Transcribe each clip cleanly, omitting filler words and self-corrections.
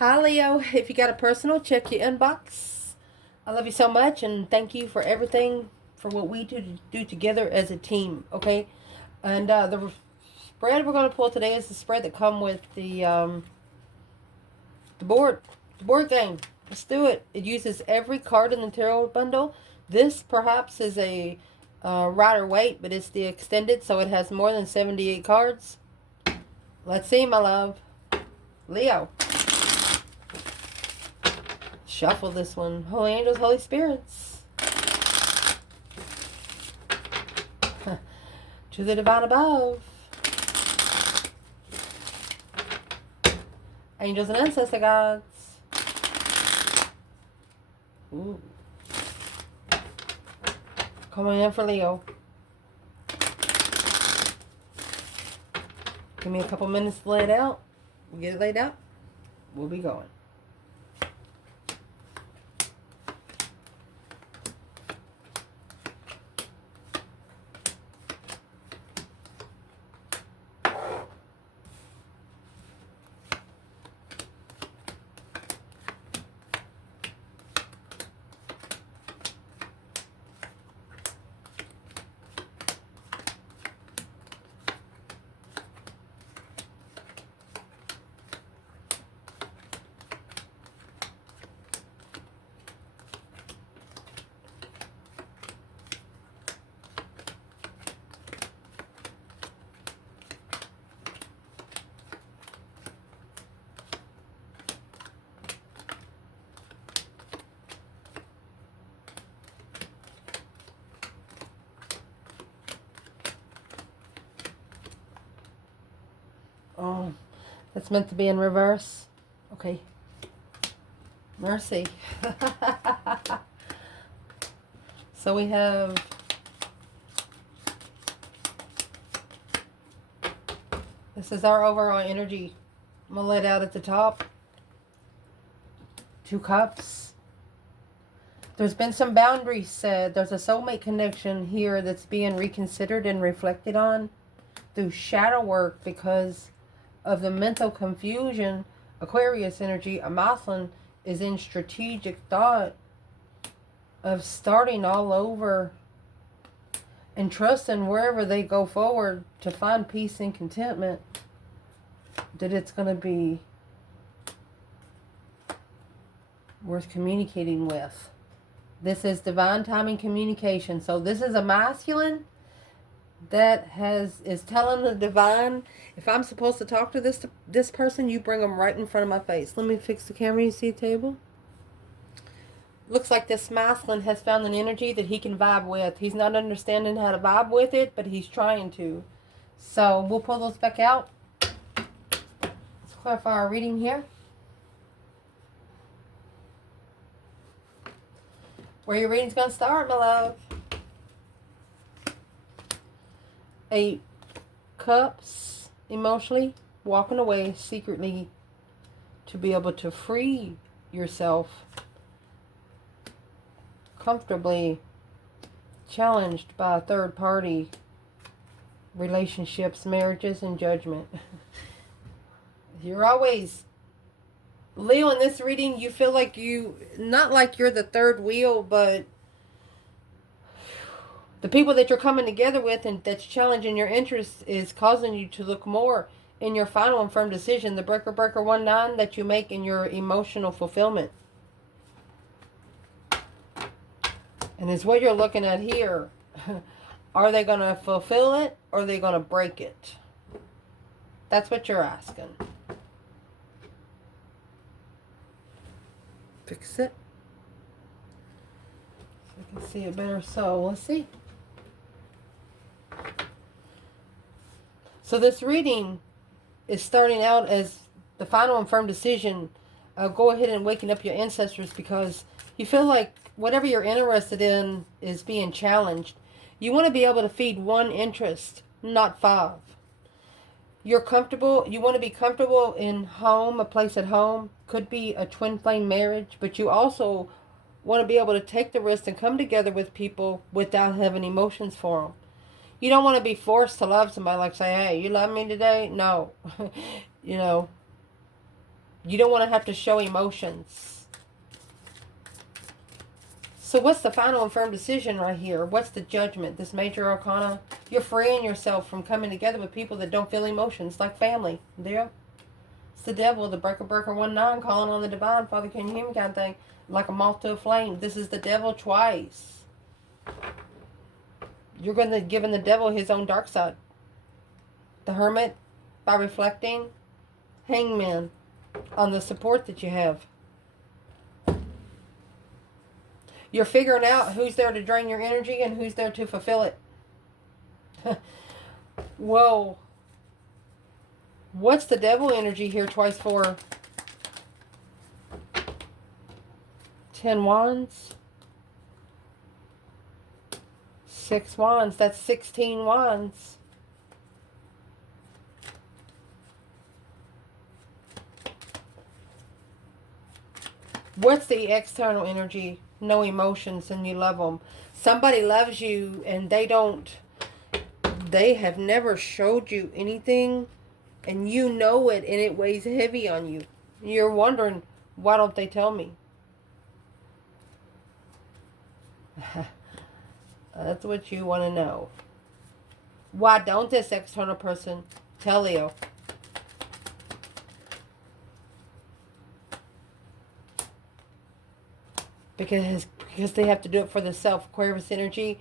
Hi, Leo. If you got a personal, check your inbox. I love you so much, and thank you for everything for what we do together as a team. Okay, and the spread we're going to pull today is the spread that come with the board, the board game. Let's do it. It uses every card in the tarot bundle. This perhaps is a rider weight, but it's the extended, so it has more than 78 cards. Let's see, my love. Leo. Shuffle this one. Holy angels, holy spirits. To the divine above. Angels and ancestor gods. Ooh. Coming in for Leo. Give me a couple minutes to lay it out. We'll get it laid out. We'll be going. Oh, that's meant to be in reverse. Okay. Mercy. So we have this is our overall energy. I'm going to lay it out at the top. 2 cups. There's been some boundaries set. There's a soulmate connection here that's being reconsidered and reflected on through shadow work because of the mental confusion. Aquarius energy, a masculine, is in strategic thought of starting all over and trusting wherever they go forward to find peace and contentment, that it's going to be worth communicating with. This is divine timing communication. So this is a masculine that is telling the divine, if I'm supposed to talk to this person, you bring them right in front of my face. Let me fix the camera. You see the table? Looks like this masculine has found an energy that he can vibe with. He's not understanding how to vibe with it, but he's trying to. So we'll pull those back out. Let's clarify our reading here. Where your reading's going to start, my love. 8 cups, emotionally walking away secretly to be able to free yourself, comfortably challenged by a third party, relationships, marriages, and judgment. You're always, Leo, in this reading, you feel like not like you're the third wheel, but the people that you're coming together with and that's challenging your interests is causing you to look more in your final and firm decision, the breaker 1-9 that you make in your emotional fulfillment. And it's what you're looking at here. Are they going to fulfill it or are they going to break it? That's what you're asking. Fix it. So I can see it better. So let's see. So this reading is starting out as the final and firm decision. Go ahead and waking up your ancestors because you feel like whatever you're interested in is being challenged. You want to be able to feed one interest, not 5. You're comfortable. You want to be comfortable in home, a place at home. Could be a twin flame marriage, but you also want to be able to take the risk and come together with people without having emotions for them. You don't want to be forced to love somebody, like say, hey, you love me today? No. You know, You don't want to have to show emotions. So what's the final and firm decision right here? What's the judgment? This major arcana? You're freeing yourself from coming together with people that don't feel emotions, like family. There. It's the devil, the breaker 19, calling on the divine, Father, can you hear me kind of thing. Like a moth to a flame. This is the devil twice. You're going to give the devil his own dark side. The hermit, by reflecting. Hangman, on the support that you have. You're figuring out who's there to drain your energy and who's there to fulfill it. Whoa. What's the devil energy here twice for? 10 wands. 6 wands. That's 16 wands. What's the external energy? No emotions and you love them. Somebody loves you and they have never showed you anything and you know it and it weighs heavy on you. You're wondering, why don't they tell me? That's what you want to know. Why don't this external person tell you? Because they have to do it for the self. Aquarius energy.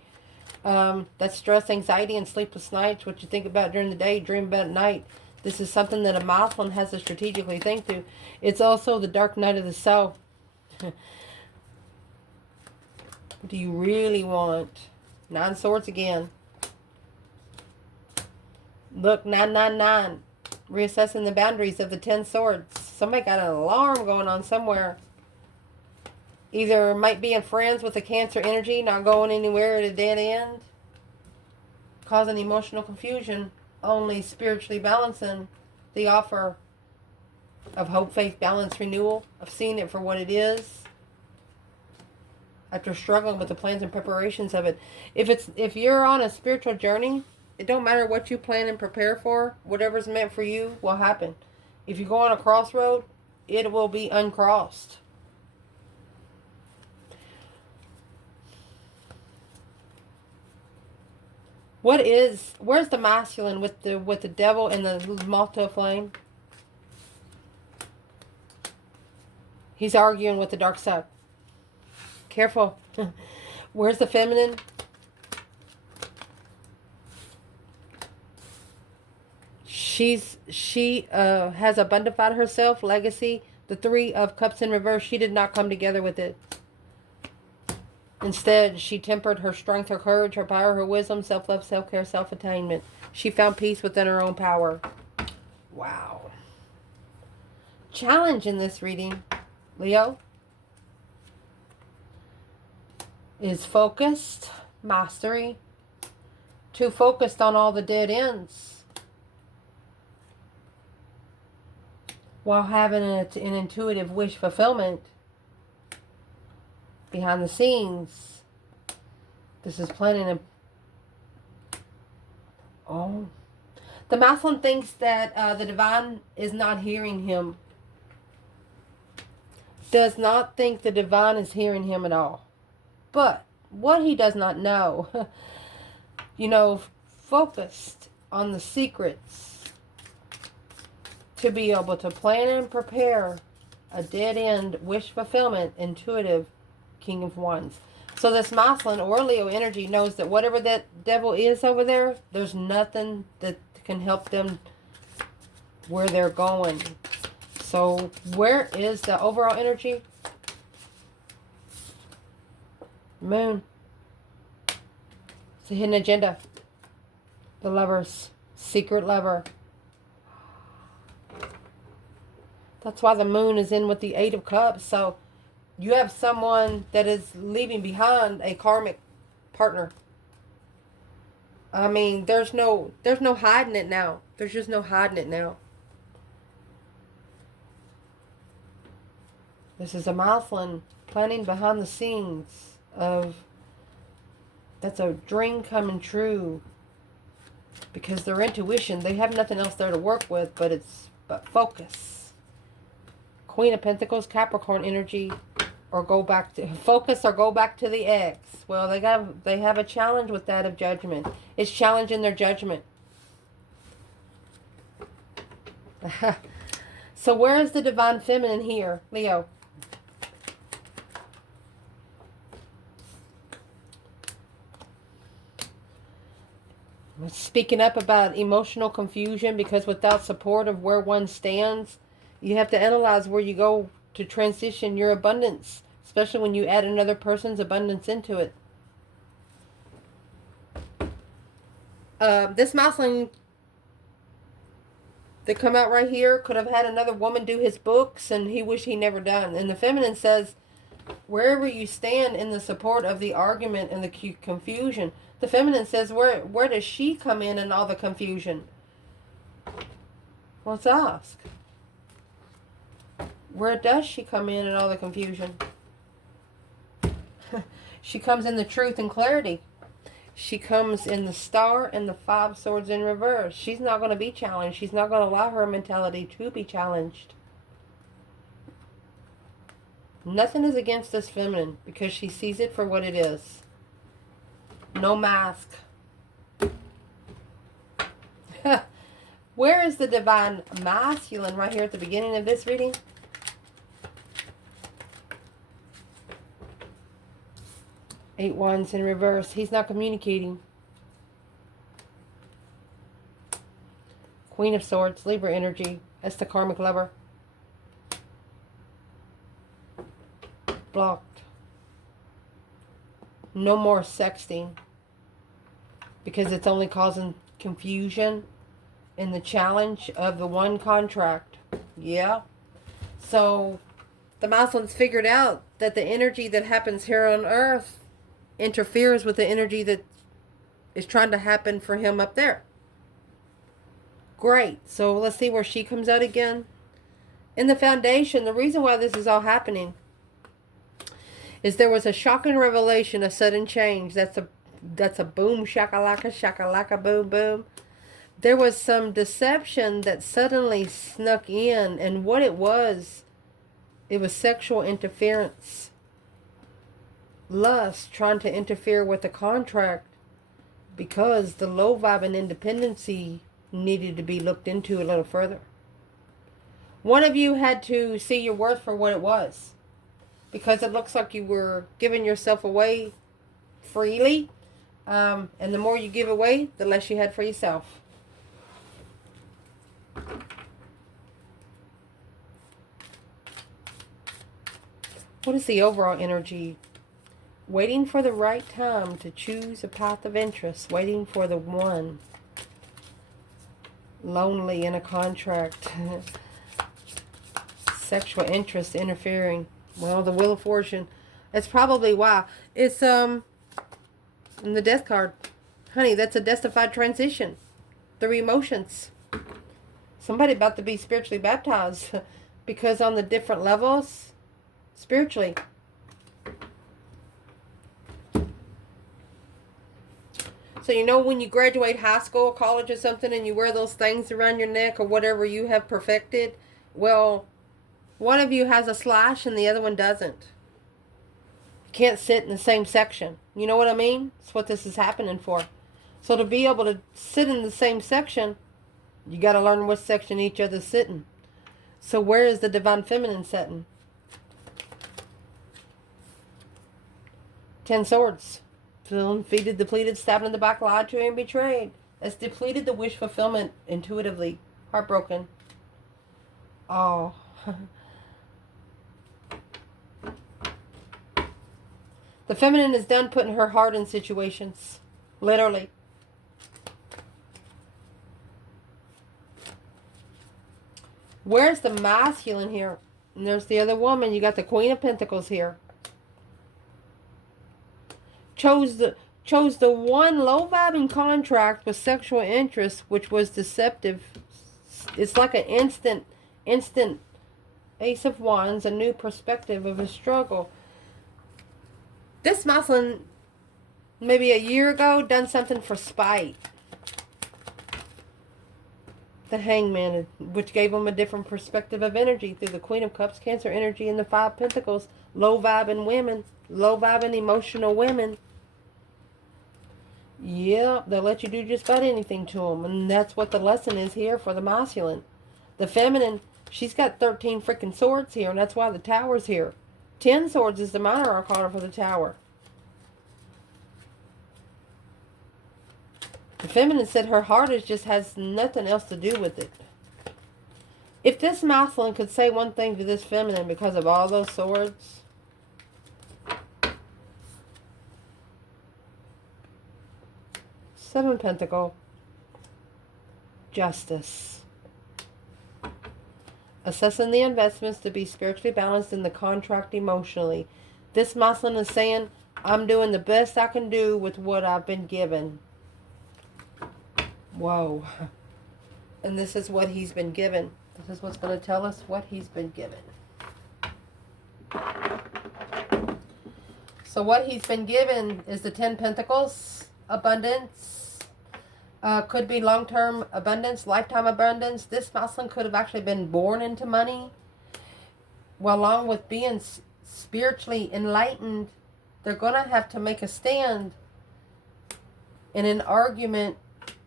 That's stress, anxiety, and sleepless nights. What you think about during the day, dream about at night. This is something that a Mothman has to strategically think through. It's also the dark night of the self. What do you really want? 9 swords again. Look, 999. Reassessing the boundaries of the 10 swords. Somebody got an alarm going on somewhere. Either might be in friends with the Cancer energy, not going anywhere at a dead end. Causing emotional confusion. Only spiritually balancing the offer of hope, faith, balance, renewal. Of seeing it for what it is. After struggling with the plans and preparations of it. If you're on a spiritual journey, it don't matter what you plan and prepare for. Whatever's meant for you will happen. If you go on a crossroad, it will be uncrossed. Where's the masculine with the devil and the moth to a flame? He's arguing with the dark side. Careful. Where's the feminine? She has abundified herself, legacy. The 3 of Cups in reverse. She did not come together with it. Instead, she tempered her strength, her courage, her power, her wisdom, self-love, self-care, self-attainment. She found peace within her own power. Wow. Challenge in this reading, Leo, is focused, mastery, too focused on all the dead ends, while having an intuitive wish fulfillment. Behind the scenes, this is planning the masculine thinks that the divine is not hearing him. Does not think the divine is hearing him at all. But what he does not know, focused on the secrets to be able to plan and prepare a dead end wish fulfillment, intuitive King of Wands. So this masculine or Leo energy knows that whatever that devil is over there, there's nothing that can help them where they're going. So where is the overall energy? Moon. It's a hidden agenda. The Lovers. Secret lover. That's why the moon is in with the 8 of Cups. So you have someone that is leaving behind a karmic partner. I mean, there's no hiding it now. There's just no hiding it now. This is a masculine planning behind the scenes of, that's a dream coming true. Because their intuition, they have nothing else there to work with, but focus. Queen of Pentacles, Capricorn energy, or go back to focus, or go back to the ex. Well, they have a challenge with that of judgment. It's challenging their judgment. So where is the divine feminine here, Leo? Speaking up about emotional confusion, because without support of where one stands, you have to analyze where you go to transition your abundance, especially when you add another person's abundance into it. This masculine that come out right here could have had another woman do his books, and he wished he never done. And the feminine says, wherever you stand in the support of the argument and the confusion, the feminine says, where does she come in all the confusion? Let's ask. Where does she come in all the confusion? She comes in the truth and clarity. She comes in the Star and the 5 Swords in reverse. She's not going to be challenged. She's not going to allow her mentality to be challenged. Nothing is against this feminine because she sees it for what it is. No mask. Where is the divine masculine right here at the beginning of this reading? Eight Wands in reverse. He's not communicating. Queen of Swords, Libra energy. That's the karmic lover. Blocked. No more sexting, because it's only causing confusion in the challenge of the one contract. Yeah. So the masculine's figured out that the energy that happens here on earth interferes with the energy that is trying to happen for him up there. Great. So let's see where she comes out again. In the foundation, the reason why this is all happening is there was a shocking revelation, a sudden change. That's a boom shakalaka boom boom. There was some deception that suddenly snuck in, and what it was sexual interference. Lust trying to interfere with the contract, because the low vibe and independency needed to be looked into a little further. One of you had to see your worth for what it was, because it looks like you were giving yourself away freely, and the more you give away, the less you had for yourself. What is the overall energy? Waiting for the right time to choose a path of interest. Waiting for the one. Lonely in a contract. Sexual interest interfering. Well, the Wheel of Fortune. That's probably why. It's in the Death card. Honey, that's a death-defied transition. Their emotions. Somebody about to be spiritually baptized. Because on the different levels, spiritually. So you know when you graduate high school, college or something, and you wear those things around your neck or whatever you have perfected? Well, one of you has a slash and the other one doesn't. You can't sit in the same section. You know what I mean? That's what this is happening for. So to be able to sit in the same section, you got to learn what section each other's sitting. So where is the divine feminine sitting? 10 Swords. Defeated, depleted, stabbed in the back, lied to, and betrayed. That's depleted the wish fulfillment intuitively. Heartbroken. Oh. The feminine is done putting her heart in situations. Literally. Where's the masculine here? And there's the other woman. You got the Queen of Pentacles here. Chose the one low vibing contract with sexual interest, which was deceptive. It's like an instant Ace of Wands, a new perspective of a struggle. This masculine, maybe a year ago, done something for spite. The Hangman, which gave them a different perspective of energy through the Queen of Cups, Cancer energy, and the Five Pentacles. Low vibing women, low vibing emotional women. Yeah, they'll let you do just about anything to them. And that's what the lesson is here for the masculine. The feminine, she's got 13 freaking swords here, and that's why the Tower's here. 10 swords is the minor arcana for the Tower. The feminine said her heart just has nothing else to do with it. If this masculine could say one thing to this feminine because of all those swords, Seven Pentacle, justice. Assessing the investments to be spiritually balanced in the contract emotionally. This masculine is saying, I'm doing the best I can do with what I've been given. Whoa. And this is what he's been given. This is what's going to tell us what he's been given. So what he's been given is the 10 Pentacles, abundance. Could be long-term abundance, lifetime abundance. This masculine could have actually been born into money. Well, along with being spiritually enlightened, they're going to have to make a stand in an argument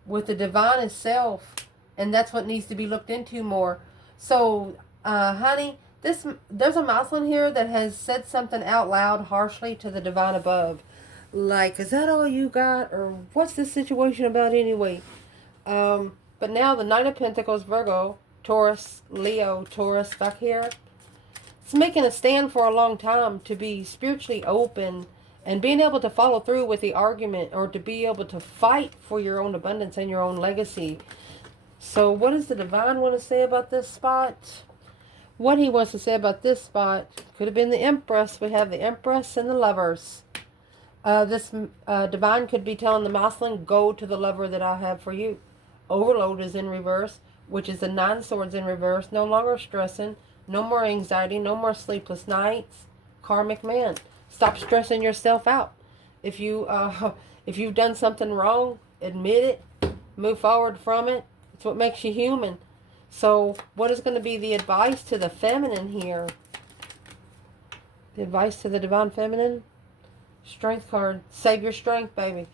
with the divine itself. And that's what needs to be looked into more. So, honey, there's a masculine here that has said something out loud harshly to the divine above. Like, is that all you got? Or what's this situation about anyway? But now the Knight of Pentacles, Virgo, Taurus, Leo, Taurus back here. It's making a stand for a long time to be spiritually open and being able to follow through with the argument, or to be able to fight for your own abundance and your own legacy. So what does the divine want to say about this spot? What he wants to say about this spot could have been the Empress. We have the Empress and the Lovers. This divine could be telling the masculine, go to the lover that I have for you. Overload is in reverse, which is the 9 Swords in reverse. No longer stressing. No more anxiety. No more sleepless nights. Karmic man. Stop stressing yourself out. If you've done something wrong, admit it. Move forward from it. It's what makes you human. So what is going to be the advice to the feminine here? The advice to the divine feminine? Strength card. Save your strength, baby.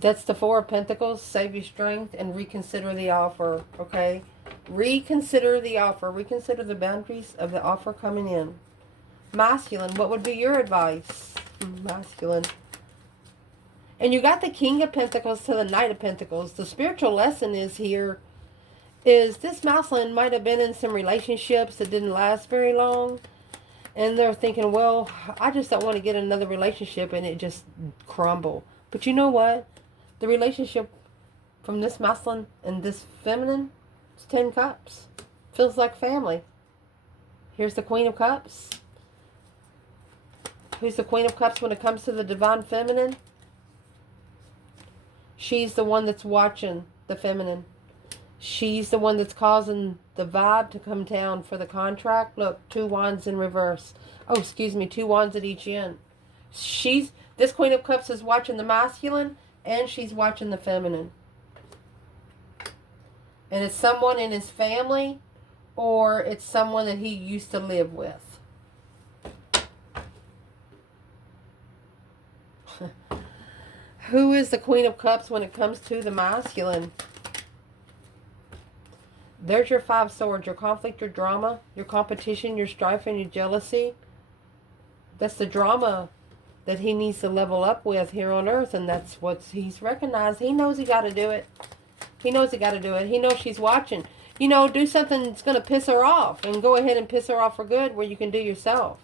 That's the 4 of Pentacles. Save your strength and reconsider the offer. Okay? Reconsider the offer. Reconsider the boundaries of the offer coming in. Masculine. What would be your advice? Masculine. And you got the King of Pentacles to the Knight of Pentacles. The spiritual lesson is here is this masculine might have been in some relationships that didn't last very long. And they're thinking, well, I just don't want to get another relationship and it just crumble. But you know what? The relationship from this masculine and this feminine is 10 Cups. Feels like family. Here's the Queen of Cups. Who's the Queen of Cups when it comes to the divine feminine? She's the one that's watching the feminine. She's the one that's causing the vibe to come down for the contract. Look, 2 wands in reverse. Oh, excuse me, 2 wands at each end. This Queen of Cups is watching the masculine and she's watching the feminine. And it's someone in his family or it's someone that he used to live with. Who is the Queen of Cups when it comes to the masculine? There's your 5 swords, your conflict, your drama, your competition, your strife, and your jealousy. That's the drama that he needs to level up with here on earth, and that's what he's recognized. He knows he got to do it. He knows he got to do it. He knows she's watching. You know, do something that's going to piss her off, and go ahead and piss her off for good where you can do yourself.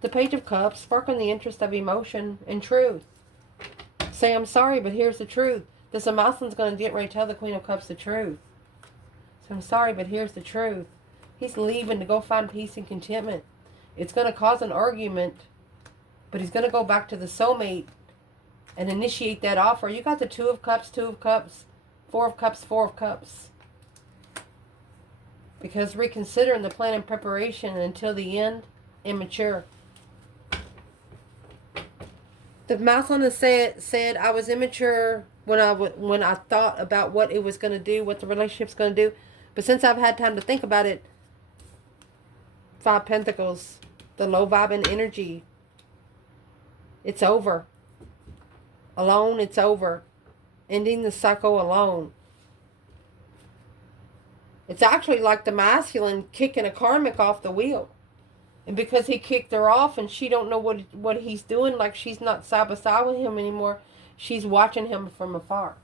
The Page of Cups, sparking the interest of emotion and truth. Say, I'm sorry, but here's the truth. This masculine's going to get ready to tell the Queen of Cups the truth. I'm sorry, but here's the truth. He's leaving to go find peace and contentment. It's going to cause an argument, but he's going to go back to the soulmate and initiate that offer. You got the 2 of Cups, 2 of Cups, 4 of Cups, 4 of Cups. Because reconsidering the plan and preparation until the end, immature. The masculine has said, I was immature when I thought about what it was going to do, what the relationship's going to do. But since I've had time to think about it, 5 Pentacles, the low vibing energy, it's over. Alone, it's over. Ending the cycle alone. It's actually like the masculine kicking a karmic off the wheel. And because he kicked her off and she don't know what he's doing, like she's not side by side with him anymore, she's watching him from afar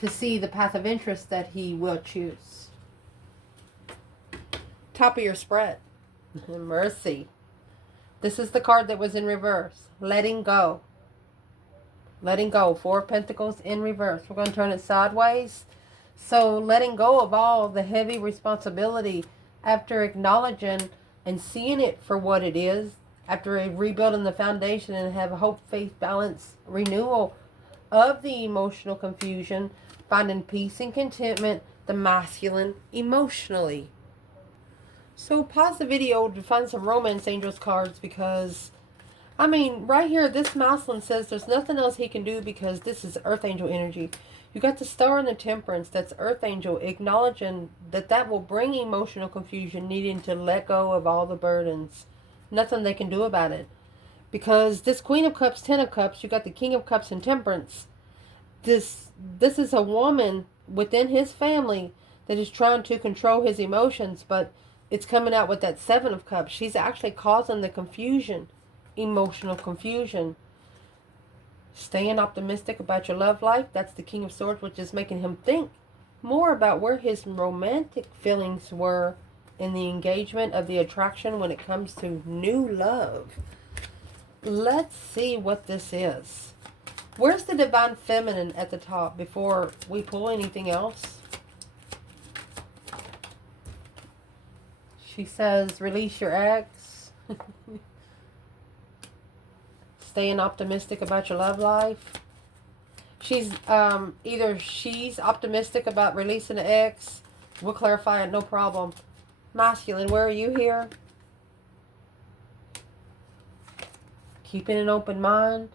to see the path of interest that he will choose. Top of your spread. Mercy. This is the card that was in reverse. Letting go. Letting go. 4 Pentacles in reverse. We're going to turn it sideways. So letting go of all the heavy responsibility after acknowledging and seeing it for what it is, after rebuilding the foundation and have a hope, faith, balance, renewal of the emotional confusion, finding peace and contentment, the masculine emotionally. So pause the video to find some romance angels cards, because I mean, right here, this masculine says there's nothing else he can do because this is earth angel energy. You got the star and the temperance. That's earth angel acknowledging that will bring emotional confusion, needing to let go of all the burdens. Nothing they can do about it. Because this Queen of Cups, 10 of Cups, you got the King of Cups and temperance. This is a woman within his family that is trying to control his emotions, but it's coming out with that 7 of Cups. She's actually causing the confusion. Emotional confusion. Staying optimistic about your love life. That's the King of Swords, which is making him think more about where his romantic feelings were in the engagement of the attraction when it comes to new love. Let's see what this is. Where's the Divine Feminine at the top before we pull anything else? She says, release your ex. Staying optimistic about your love life. She's either she's optimistic about releasing the ex. We'll clarify it, no problem. Masculine, where are you here? Keeping an open mind.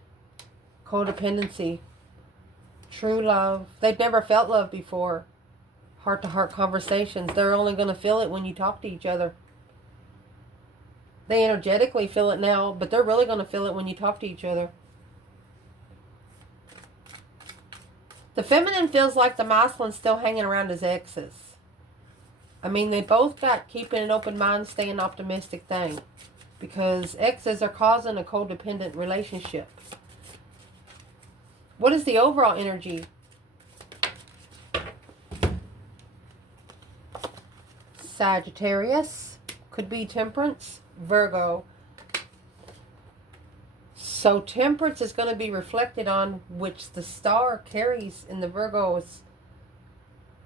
Codependency. True love. They've never felt love before. Heart-to-heart conversations. They're only going to feel it when you talk to each other. They energetically feel it now, but they're really going to feel it when you talk to each other. The feminine feels like the masculine's still hanging around his exes. I mean, they both got keeping an open mind, staying optimistic thing. Because exes are causing a codependent relationship. What is the overall energy? Sagittarius. Could be Temperance. Virgo. So temperance is going to be reflected on which the star carries in the Virgo's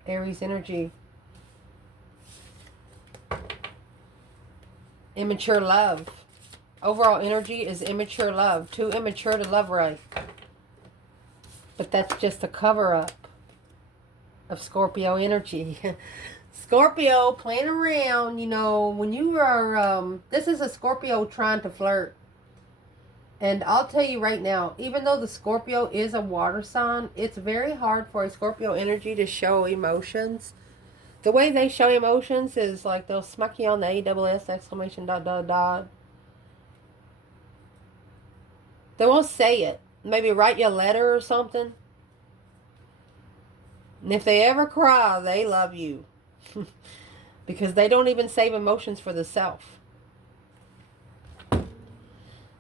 Aries energy. Immature love. Overall energy is immature love. Too immature to love right. But that's just a cover-up of Scorpio energy. Scorpio playing around, you know, when you are, this is a Scorpio trying to flirt. And I'll tell you right now, even though the Scorpio is a water sign, it's very hard for a Scorpio energy to show emotions. The way they show emotions is like they'll smack you on the AWS exclamation ... They won't say it. Maybe write you a letter or something. And if they ever cry, they love you. Because they don't even save emotions for the self.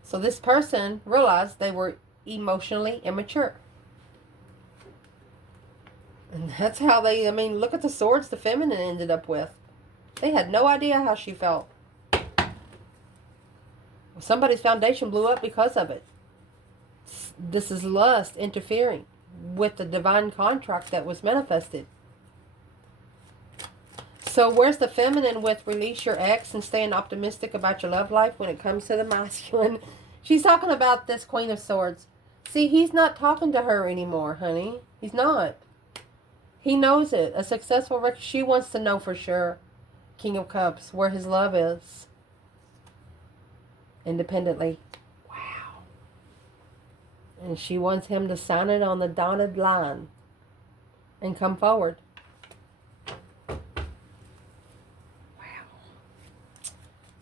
So this person realized they were emotionally immature. And that's how they, I mean, look at the swords the feminine ended up with. They had no idea how she felt. Somebody's foundation blew up because of it. This is lust interfering with the divine contract that was manifested. So where's the feminine with release your ex and staying optimistic about your love life when it comes to the masculine? She's talking about this Queen of Swords. See, he's not talking to her anymore, honey. He's not. He knows it. A successful she wants to know for sure, King of Cups, where his love is. Independently. Wow. And she wants him to sign it on the dotted line and come forward.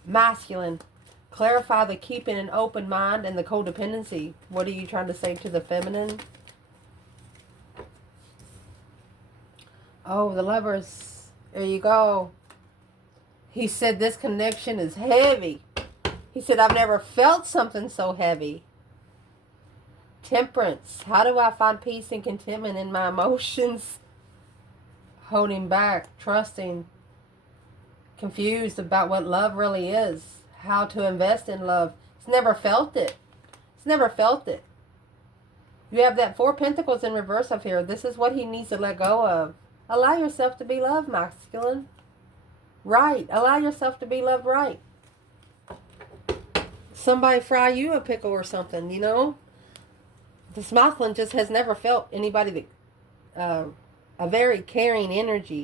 Masculine. Clarify the keeping an open mind and the codependency. What are you trying to say to the feminine? Oh, the Lovers. There you go. He said this connection is heavy. He said, I've never felt something so heavy. Temperance. How do I find peace and contentment in my emotions? Holding back, trusting, confused about what love really is. How to invest in love. He's never felt it. He's never felt it. You have that 4 Pentacles in reverse up here. This is what he needs to let go of. Allow yourself to be loved, masculine. Right. Allow yourself to be loved right. Somebody fry you a pickle or something, you know? This masculine just has never felt anybody that, a very caring energy.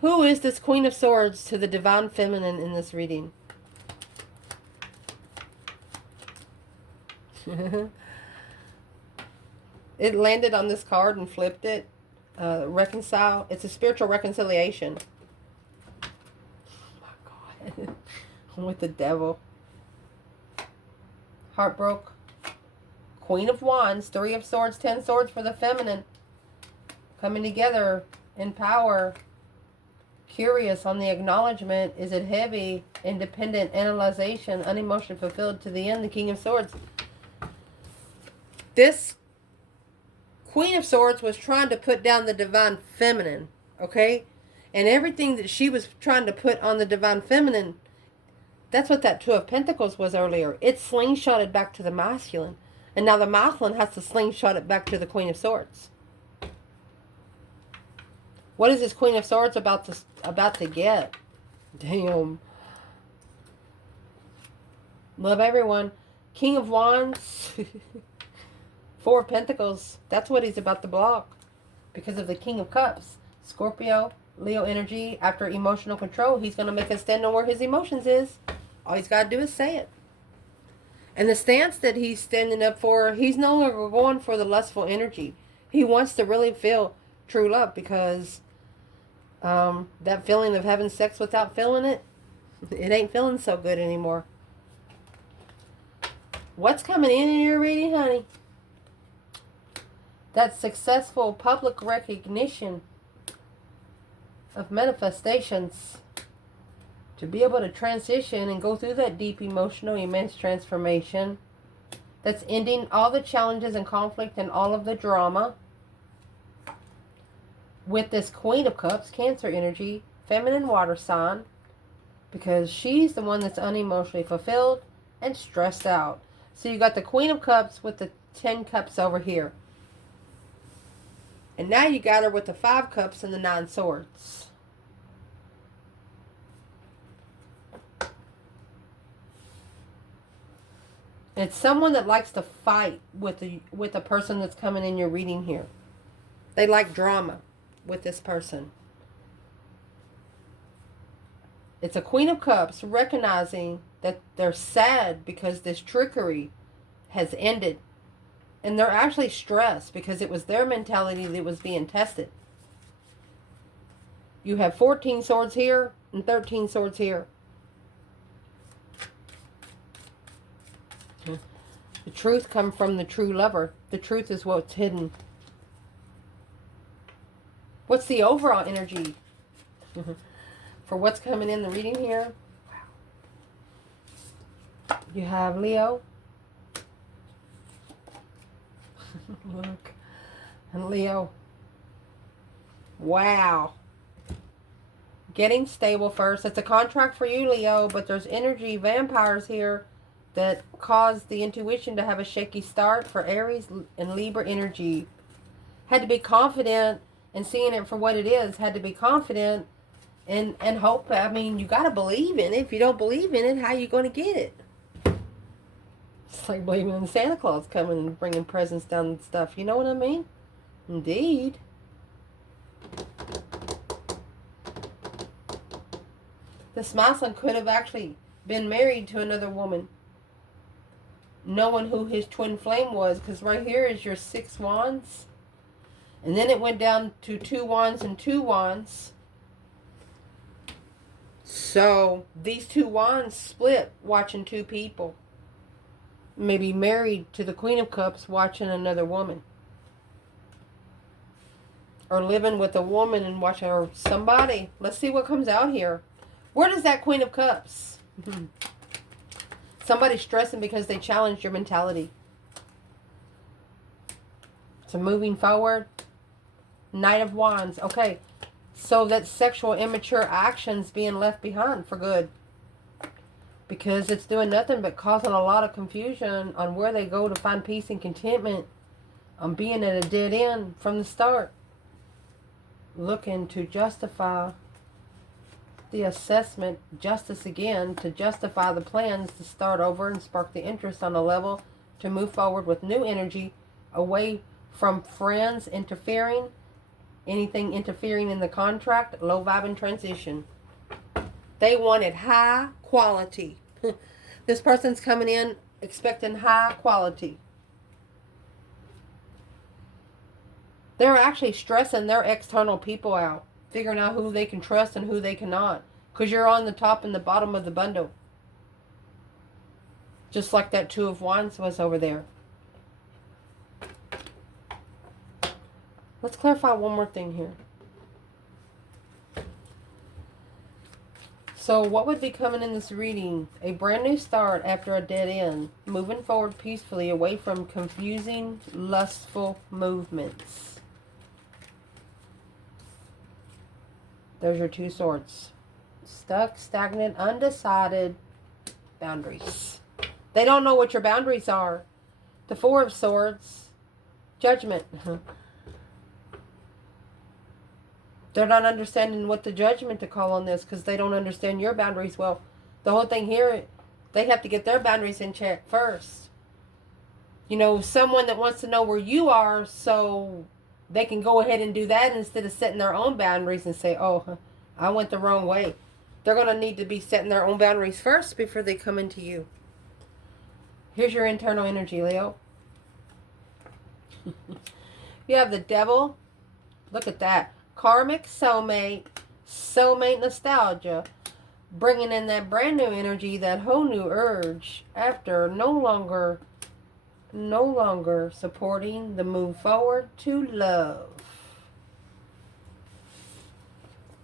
Who is this Queen of Swords to the Divine Feminine in this reading? It landed on this card and flipped it. Reconcile. It's a spiritual reconciliation. Oh my God. With the devil. Heartbroke. Queen of Wands. 3 of Swords. 10 Swords for the feminine. Coming together in power. Curious on the acknowledgement. Is it heavy? Independent. Analyzation. Unemotional. Fulfilled to the end. The King of Swords. This Queen of Swords was trying to put down the Divine Feminine, okay? And everything that she was trying to put on the Divine Feminine, that's what that 2 of Pentacles was earlier. It slingshotted back to the masculine. And now the masculine has to slingshot it back to the Queen of Swords. What is this Queen of Swords about to get? Damn. Love everyone. King of Wands. 4 of Pentacles. That's what he's about to block. Because of the King of Cups. Scorpio, Leo energy. After emotional control, he's going to make a stand on where his emotions is. All he's got to do is say it. And the stance that he's standing up for, he's no longer going for the lustful energy. He wants to really feel true love because that feeling of having sex without feeling it, it ain't feeling so good anymore. What's coming in your reading, honey? That successful public recognition of manifestations to be able to transition and go through that deep emotional immense transformation that's ending all the challenges and conflict and all of the drama with this Queen of Cups, Cancer energy, feminine water sign, because she's the one that's unemotionally fulfilled and stressed out. So you got the Queen of Cups with the 10 Cups over here. And now you got her with the 5 Cups and the 9 Swords. It's someone that likes to fight with the person that's coming in your reading here. They like drama with this person. It's a Queen of Cups recognizing that they're sad because this trickery has ended. And they're actually stressed because it was their mentality that was being tested. You have 14 swords here and 13 swords here. The truth comes from the true lover. The truth is what's hidden. What's the overall energy for what's coming in the reading here? Wow. You have Leo. Look. And Leo. Wow. Getting stable first. It's a contract for you, Leo, but there's energy vampires here that cause the intuition to have a shaky start for Aries and Libra energy. Had to be confident in seeing it for what it is. Had to be confident and hope. I mean, you got to believe in it. If you don't believe in it, how are you going to get it? It's like believing in Santa Claus coming and bringing presents down and stuff. You know what I mean? Indeed. This masculine could have actually been married to another woman, knowing who his twin flame was, because right here is your 6 wands. And then it went down to 2 wands and 2 wands. So these 2 wands split watching 2 people. Maybe married to the Queen of Cups watching another woman. Or living with a woman and watching, or somebody. Let's see what comes out here. Where does that Queen of Cups? Somebody's stressing because they challenged your mentality. So moving forward. Knight of Wands. Okay. So that sexual immature actions being left behind for good. Because it's doing nothing but causing a lot of confusion on where they go to find peace and contentment. On being at a dead end from the start. Looking to justify the assessment, justice again, to justify the plans to start over and spark the interest on a level to move forward with new energy away from friends interfering, anything interfering in the contract, low vibe and transition. They wanted high quality. This person's coming in expecting high quality. They're actually stressing their external people out, figuring out who they can trust and who they cannot. Because you're on the top and the bottom of the bundle. Just like that 2 of Wands was over there. Let's clarify one more thing here. So what would be coming in this reading? A brand new start after a dead end. Moving forward peacefully away from confusing, lustful movements. There's your 2 swords. Stuck, stagnant, undecided boundaries. They don't know what your boundaries are. The 4 of Swords. Judgment. They're not understanding what the judgment to call on this because they don't understand your boundaries well. The whole thing here, they have to get their boundaries in check first. You know, someone that wants to know where you are so they can go ahead and do that instead of setting their own boundaries and say, oh, I went the wrong way. They're going to need to be setting their own boundaries first before they come into you. Here's your internal energy, Leo. You have the Devil. Look at that. Karmic soulmate, soulmate nostalgia, bringing in that brand new energy, that whole new urge after no longer supporting the move forward to love.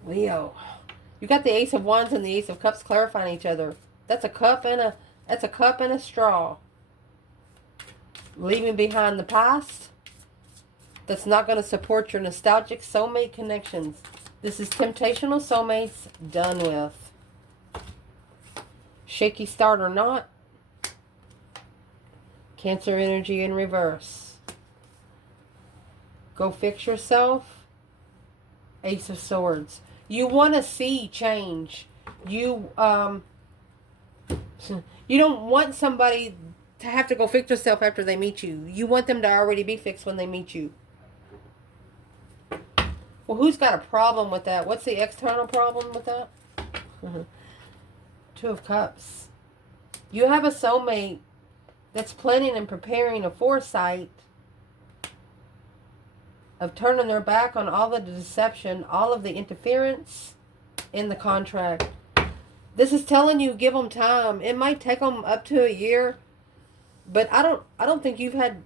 Leo, you got the Ace of Wands and the Ace of Cups clarifying each other. That's a cup and a straw. Leaving behind the past. That's not going to support your nostalgic soulmate connections. This is temptational soulmates done with. Shaky start or not. Cancer energy in reverse. Go fix yourself. Ace of Swords. You want to see change. You don't want somebody to have to go fix yourself after they meet you. You want them to already be fixed when they meet you. Well, who's got a problem with that? What's the external problem with that? 2 of Cups. You have a soulmate that's planning and preparing a foresight of turning their back on all of the deception, all of the interference in the contract. This is telling you give them time. It might take them up to a year. But I don't think you've had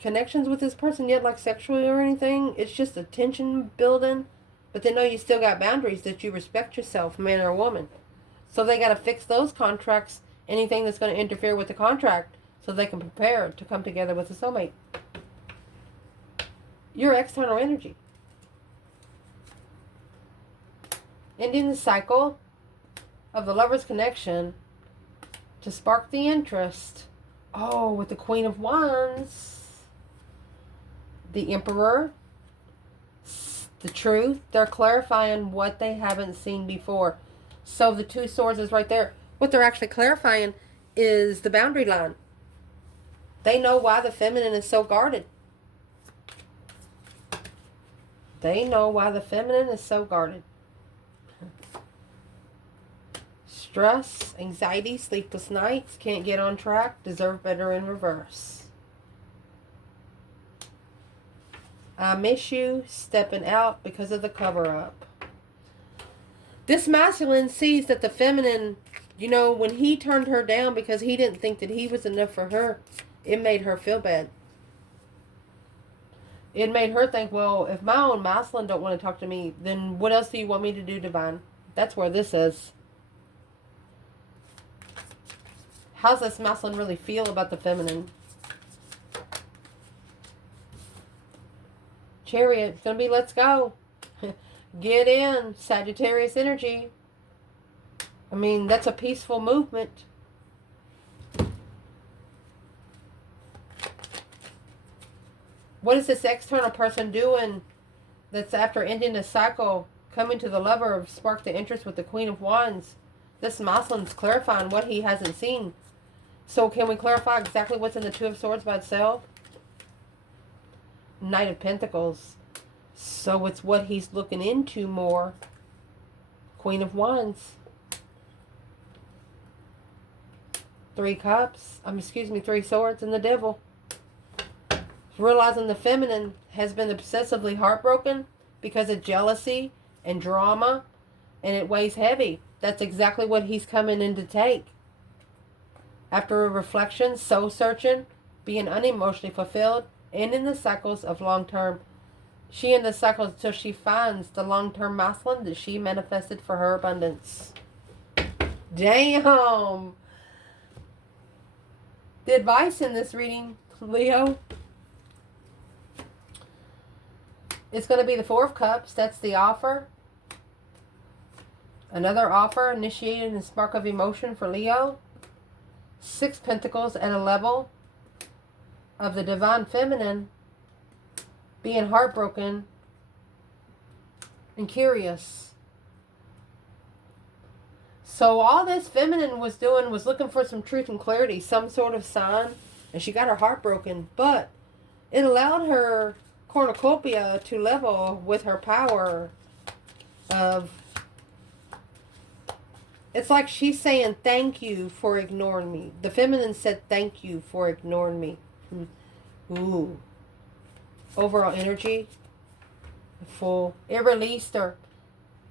connections with this person yet, like sexually or anything. It's just a tension building. But they know you still got boundaries, that you respect yourself, man or woman. So they got to fix those contracts, anything that's going to interfere with the contract, so they can prepare to come together with a soulmate. Your external energy. Ending the cycle of the lover's connection to spark the interest. Oh, with the Queen of Wands, the Emperor, the Truth. They're clarifying what they haven't seen before. So the 2 swords is right there. What they're actually clarifying is the boundary line. They know why the feminine is so guarded. They know why the feminine is so guarded. Stress, anxiety, sleepless nights, can't get on track, deserve better in reverse. I miss you, stepping out because of the cover-up. This masculine sees that the feminine, you know, when he turned her down because he didn't think that he was enough for her, it made her feel bad. It made her think, well, if my own masculine don't want to talk to me, then what else do you want me to do, Divine? That's where this is. How's this masculine really feel about the feminine? Chariot, it's going to be let's go. Get in, Sagittarius energy. I mean, that's a peaceful movement. What is this external person doing that's after ending the cycle, coming to the lover, spark the interest with the Queen of Wands? This masculine's clarifying what he hasn't seen. So can we clarify exactly what's in the Two of Swords by itself? Knight of Pentacles. So it's what he's looking into more. Queen of Wands. Three Cups. Three Swords and the Devil. Realizing the feminine has been obsessively heartbroken because of jealousy and drama, and it weighs heavy. That's exactly what he's coming in to take. After a reflection, soul searching, being unemotionally fulfilled, and in the cycles of long term. She in the cycles until she finds the long-term masculine that she manifested for her abundance. Damn! The advice in this reading, Leo, it's going to be the Four of Cups. That's the offer. Another offer initiated in the spark of emotion for Leo. Six Pentacles at a level of the Divine Feminine being heartbroken and curious. So all this feminine was doing was looking for some truth and clarity, some sort of sign, and she got her heart broken. But it allowed her cornucopia to level with her power of, it's like she's saying thank you for ignoring me. The feminine said thank you for ignoring me. Ooh. Overall energy, full. It released her.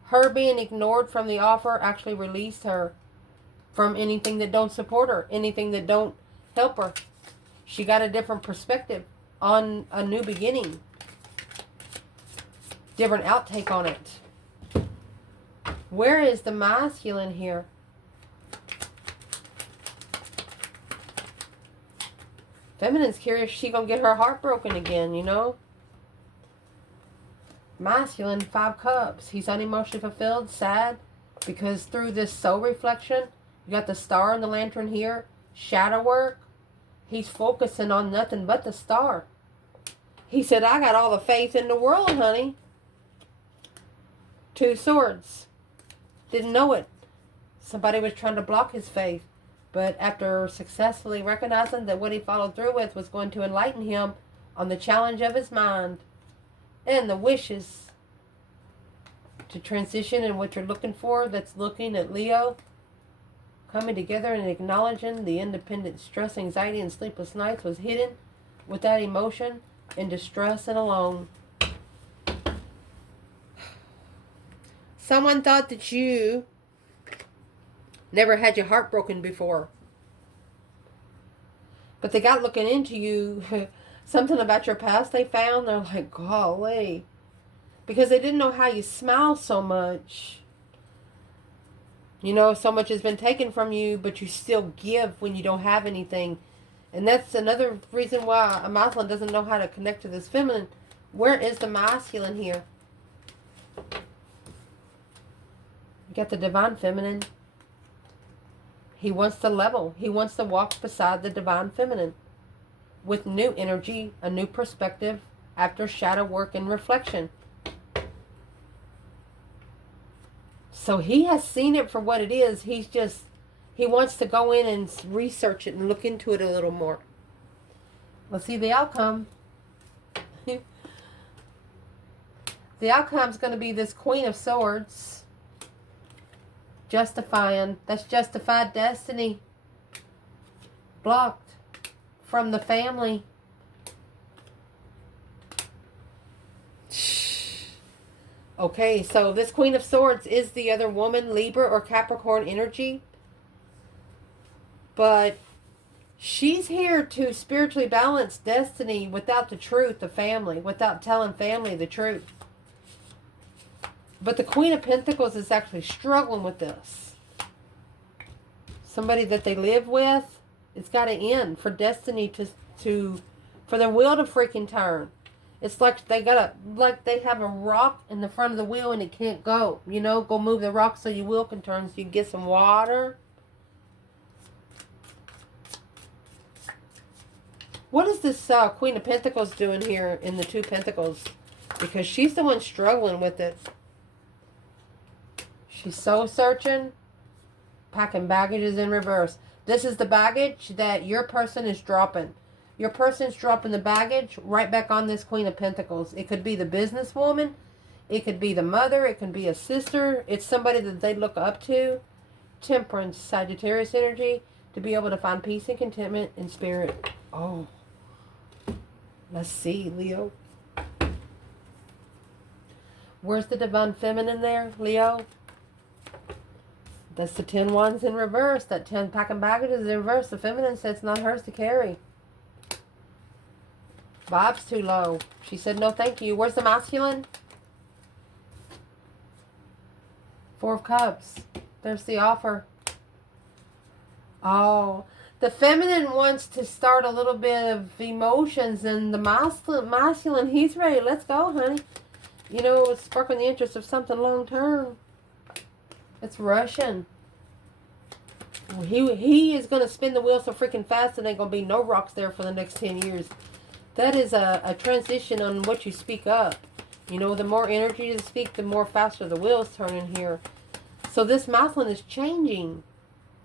Her being ignored from the offer actually released her from anything that don't support her, anything that don't help her. She got a different perspective on a new beginning. Different outtake on it. Where is the masculine here? Feminine's curious, she gonna get her heart broken again, you know? Masculine, Five Cups. He's unemotionally fulfilled, sad, because through this soul reflection, you got the star and the lantern here, shadow work. He's focusing on nothing but the star. He said, I got all the faith in the world, honey. Two Swords. Didn't know it. Somebody was trying to block his faith. But after successfully recognizing that what he followed through with was going to enlighten him on the challenge of his mind and the wishes to transition and what you're looking for, that's looking at Leo, coming together and acknowledging the independent stress, anxiety, and sleepless nights was hidden with that emotion and distress and alone. Someone thought that you never had your heart broken before. But they got looking into you, something about your past they found. They're like, golly. Because they didn't know how you smile so much. You know, so much has been taken from you, but you still give when you don't have anything. And that's another reason why a masculine doesn't know how to connect to this feminine. Where is the masculine here? You got the Divine Feminine. He wants to level. He wants to walk beside the Divine Feminine with new energy, a new perspective after shadow work and reflection. So he has seen it for what it is. He wants to go in and research it and look into it a little more. Let's see the outcome. The outcome is going to be this Queen of Swords. Justifying. That's justified destiny. Blocked from the family. Okay, so this Queen of Swords is the other woman, Libra or Capricorn energy. But she's here to spiritually balance destiny without the truth of family, without telling family the truth. But the Queen of Pentacles is actually struggling with this. Somebody that they live with, it's got to end for destiny for their wheel to freaking turn. It's like they have a rock in the front of the wheel and it can't go. You know, go move the rock so your wheel can turn, so you can get some water. What is this Queen of Pentacles doing here in the Two Pentacles? Because she's the one struggling with it. She's soul searching. Packing baggages in reverse. This is the baggage that your person is dropping. Your person's dropping the baggage right back on this Queen of Pentacles. It could be the businesswoman. It could be the mother. It could be a sister. It's somebody that they look up to. Temperance, Sagittarius energy. To be able to find peace and contentment in spirit. Oh. Let's see, Leo. Where's the divine feminine there, Leo? That's the 10 wands in reverse. That 10 packing baggages in reverse. The feminine said it's not hers to carry. Vibe's too low. She said no thank you. Where's the masculine? 4 of Cups. There's the offer. Oh. The feminine wants to start a little bit of emotions, and the masculine, he's ready. Let's go, honey. You know, it's sparking the interest of something long term. It's Russian. He is going to spin the wheel so freaking fast and ain't going to be no rocks there for the next 10 years. That is a transition on what you speak up. You know, the more energy you speak, the more faster the wheel's turning here. So this masculine is changing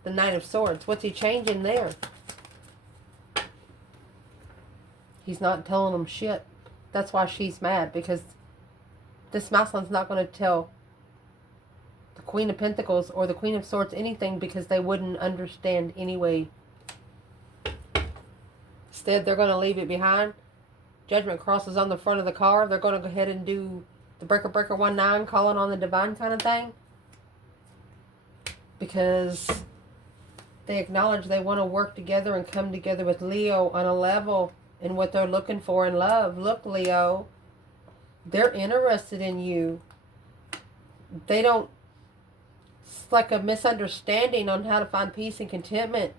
the Knight of Swords. What's he changing there? He's not telling them shit. That's why she's mad, because this masculine's not going to tell the Queen of Pentacles or the Queen of Swords anything, because they wouldn't understand anyway. Instead, they're going to leave it behind. Judgment crosses on the front of the car. They're going to go ahead and do the breaker 19, calling on the divine kind of thing. Because they acknowledge they want to work together and come together with Leo on a level in what they're looking for in love. Look, Leo, they're interested in you. They don't, it's like a misunderstanding on how to find peace and contentment.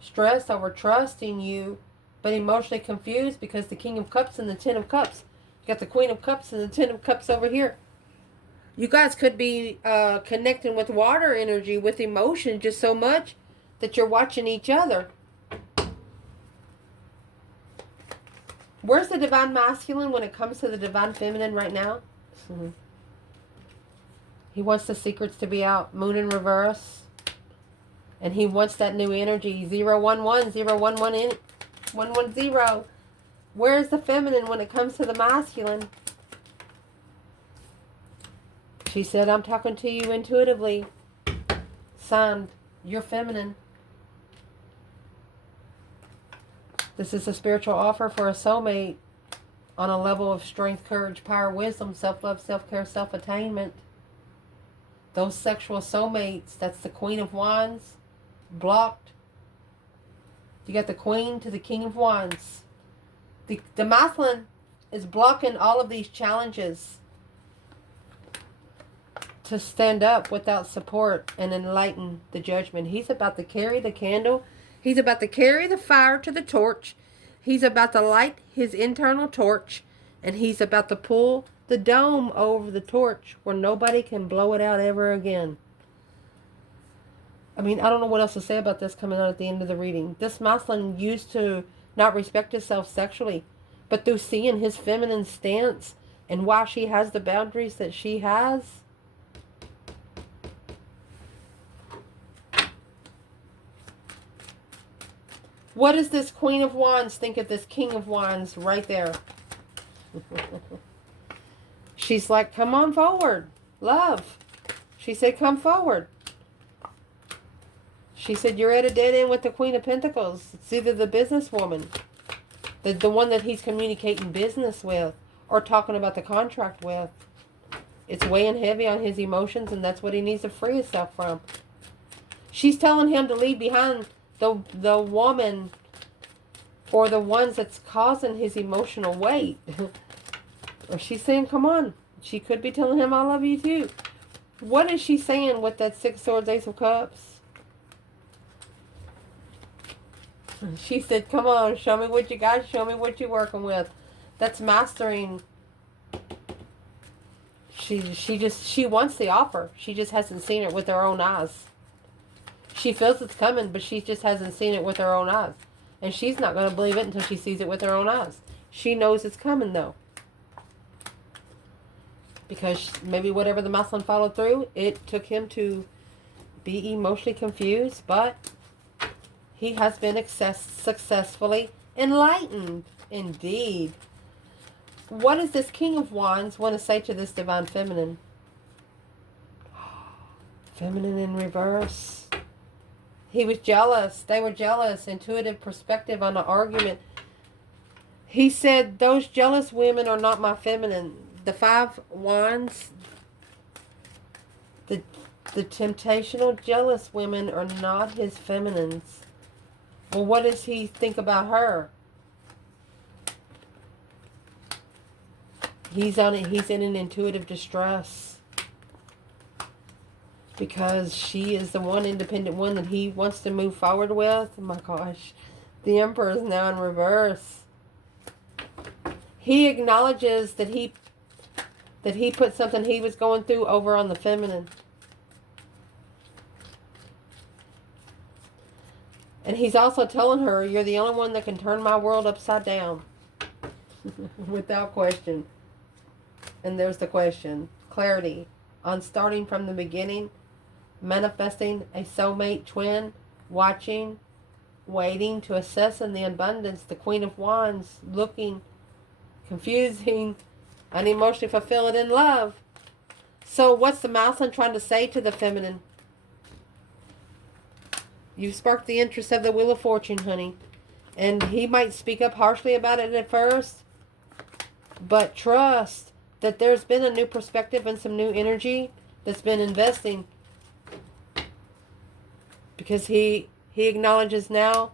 Stress over trusting you, but emotionally confused because the King of Cups and the 10 of Cups. You got the Queen of Cups and the 10 of Cups over here. You guys could be connecting with water energy, with emotion just so much that you're watching each other. Where's the divine masculine when it comes to the divine feminine right now? Mm-hmm. He wants the secrets to be out. Moon in reverse. And he wants that new energy. 011, 011, 110. Where's the feminine when it comes to the masculine? She said, I'm talking to you intuitively. Signed, you're feminine. This is a spiritual offer for a soulmate on a level of strength, courage, power, wisdom, self-love, self-care, self-attainment. Those sexual soulmates, that's the Queen of Wands, blocked. You got the Queen to the King of Wands. The masculine is blocking all of these challenges to stand up without support and enlighten the judgment. He's about to carry the candle. He's about to carry the fire to the torch. He's about to light his internal torch. And he's about to pull the dome over the torch where nobody can blow it out ever again. I mean, I don't know what else to say about this coming out at the end of the reading. This masculine used to not respect himself sexually. But through seeing his feminine stance and why she has the boundaries that she has, what does this Queen of Wands think of this King of Wands right there? She's like, come on forward, love. She said, come forward. She said, you're at a dead end with the Queen of Pentacles. It's either the businesswoman, the one that he's communicating business with or talking about the contract with. It's weighing heavy on his emotions, and that's what he needs to free himself from. She's telling him to leave behind the woman or the ones that's causing his emotional weight. Or she's saying, come on. She could be telling him, I love you too. What is she saying with that 6 Swords, Ace of Cups? She said, come on, show me what you got. Show me what you're working with. That's mastering. She wants the offer. She just hasn't seen it with her own eyes. She feels it's coming, but she just hasn't seen it with her own eyes. And she's not going to believe it until she sees it with her own eyes. She knows it's coming, though. Because maybe whatever the masculine followed through, it took him to be emotionally confused, but he has been successfully enlightened. Indeed. What does this King of Wands want to say to this Divine Feminine? Feminine in reverse. He was jealous. They were jealous. Intuitive perspective on the argument. He said, those jealous women are not my feminine. The 5 Wands, the temptational jealous women are not his feminines. Well, what does he think about her? He's in an intuitive distress. Because she is the one independent one that he wants to move forward with. Oh my gosh. The Emperor is now in reverse. He acknowledges that he put something he was going through over on the feminine. And he's also telling her, you're the only one that can turn my world upside down. Without question. And there's the question. Clarity on starting from the beginning. Manifesting a soulmate twin, watching, waiting to assess in the abundance, the Queen of Wands, looking, confusing, and emotionally fulfilled in love. So what's the masculine trying to say to the feminine? You've sparked the interest of the Wheel of Fortune, honey. And he might speak up harshly about it at first, but trust that there's been a new perspective and some new energy that's been investing. Because he acknowledges now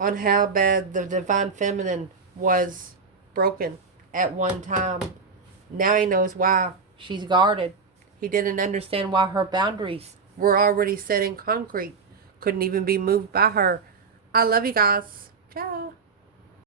on how bad the Divine Feminine was broken at one time. Now he knows why she's guarded. He didn't understand why her boundaries were already set in concrete. Couldn't even be moved by her. I love you guys. Ciao.